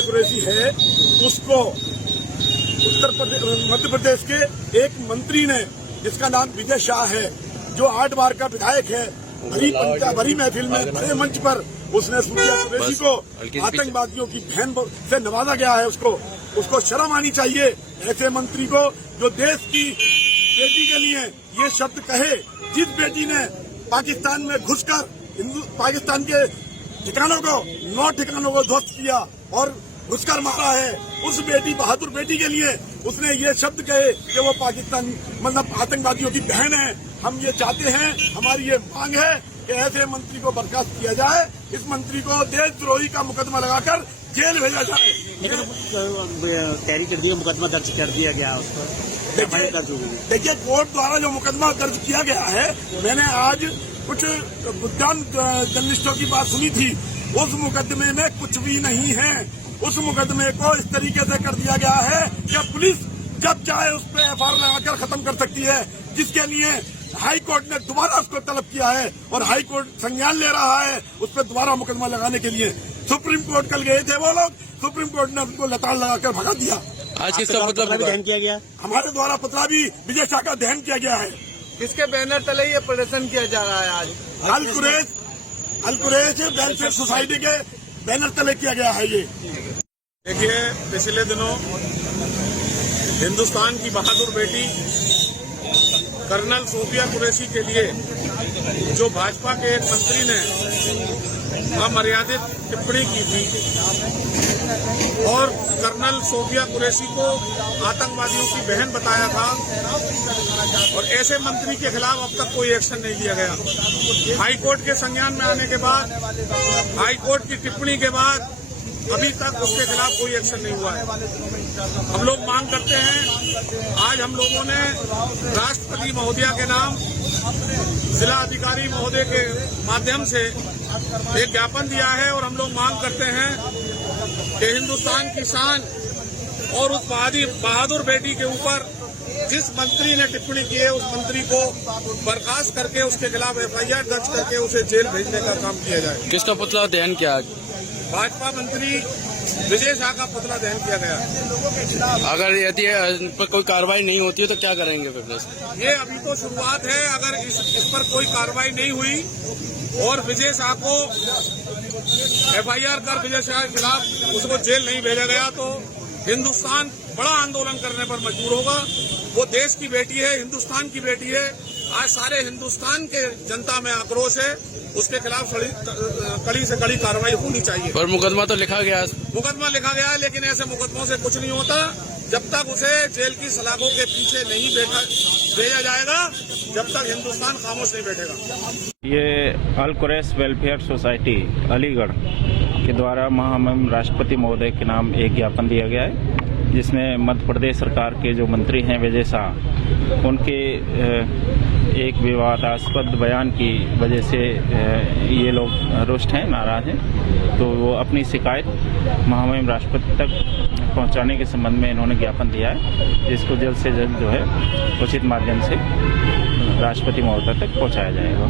सूफिया कुरैशी है, उसको मध्य प्रदेश के एक मंत्री ने, जिसका नाम विजय शाह है, जो 8 बार का विधायक है, भरी महफिल में बड़े मंच पर उसने सूफिया कुरैशी को आतंकवादियों की बहन से नवाजा गया है। उसको शर्म आनी चाहिए ऐसे मंत्री को, जो देश की बेटी के लिए ये शब्द कहे। जिस बेटी ने पाकिस्तान में घुसकर पाकिस्तान के ठिकानों को 9 ठिकानों को ध्वस्त किया और घुसकर मारा है, उस बेटी, बहादुर बेटी के लिए उसने ये शब्द कहे कि वो पाकिस्तान मतलब आतंकवादियों की बहन है। हम ये चाहते हैं, हमारी ये मांग है कि ऐसे मंत्री को बर्खास्त किया जाए, इस मंत्री को देशद्रोही का मुकदमा लगाकर जेल भेजा जाए। तैयारी कर दी, मुकदमा दर्ज कर दिया गया उस पर। देखिए, कोर्ट द्वारा जो मुकदमा दर्ज किया गया है, मैंने आज कुछ बुद्धान जर्नलिस्टों की बात सुनी थी, उस मुकदमे में कुछ भी नहीं है। उस मुकदमे को इस तरीके से कर दिया गया है कि पुलिस जब चाहे उस पर एफआईआर लगाकर खत्म कर सकती है, जिसके लिए हाई कोर्ट ने दोबारा उसको तलब किया है और हाई कोर्ट संज्ञान ले रहा है उस पर दोबारा मुकदमा लगाने के लिए। सुप्रीम कोर्ट कल गए थे वो लोग, सुप्रीम कोर्ट ने उनको लताड़ लगाकर भगा दिया। आज किसका पुतला भी दहन किया गया? हमारे द्वारा पुतला भी विजय शाह का दहन किया गया है। किसके बैनर तले ये प्रदर्शन किया जा रहा है? आज अल कुरैश वेलफेयर सोसाइटी के बैनर तले किया गया है। ये देखिए, पिछले दिनों हिंदुस्तान की बहादुर बेटी कर्नल सूफिया कुरैशी के लिए जो भाजपा के एक मंत्री ने अमर्यादित टिप्पणी की थी और कर्नल सूफिया कुरैशी को आतंकवादियों की बहन बताया था, और ऐसे मंत्री के खिलाफ अब तक कोई एक्शन नहीं लिया गया। हाईकोर्ट के संज्ञान में आने के बाद, हाईकोर्ट की टिप्पणी के बाद अभी तक उसके खिलाफ कोई एक्शन नहीं हुआ है। हम लोग मांग करते हैं, आज हम लोगों ने राष्ट्रपति महोदया के नाम जिला अधिकारी महोदय के माध्यम से एक ज्ञापन दिया है, और हम लोग मांग करते हैं कि हिंदुस्तान की शान और उस बहादुर बेटी के ऊपर जिस मंत्री ने टिप्पणी की है, उस मंत्री को बर्खास्त करके उसके खिलाफ एफआईआर दर्ज करके उसे जेल भेजने का काम किया जाए। किसका पुतला दहन किया? भाजपा मंत्री विजय शाह का पुतला दहन किया गया। अगर यदि इस पर कोई कार्रवाई नहीं होती है तो क्या करेंगे फिर? ये अभी तो शुरुआत है। अगर इस पर कोई कार्रवाई नहीं हुई और विजय शाह को एफआईआर कर विजय शाह के खिलाफ उसको जेल नहीं भेजा गया, तो हिंदुस्तान बड़ा आंदोलन करने पर मजबूर होगा। वो देश की बेटी है, हिंदुस्तान की बेटी है। आज सारे हिंदुस्तान के जनता में आक्रोश है, उसके खिलाफ कड़ी से कड़ी कार्रवाई होनी चाहिए। पर मुकदमा तो लिखा गया है, लेकिन ऐसे मुकदमों से कुछ नहीं होता। जब तक उसे जेल की सलाखों के पीछे नहीं भेजा जाएगा, जब तक हिंदुस्तान खामोश नहीं बैठेगा। ये अल कुरैश वेलफेयर सोसाइटी अलीगढ़ के द्वारा महामहिम राष्ट्रपति महोदय के नाम एक ज्ञापन दिया गया है, जिसमें मध्य प्रदेश सरकार के जो मंत्री हैं विजय शाह, उनके एक विवादास्पद बयान की वजह से ये लोग रुष्ट हैं, नाराज हैं। तो वो अपनी शिकायत महामहिम राष्ट्रपति तक पहुंचाने के संबंध में इन्होंने ज्ञापन दिया है, जिसको जल्द से जल्द जो है उचित माध्यम से राष्ट्रपति महोदय तक पहुंचाया जाएगा।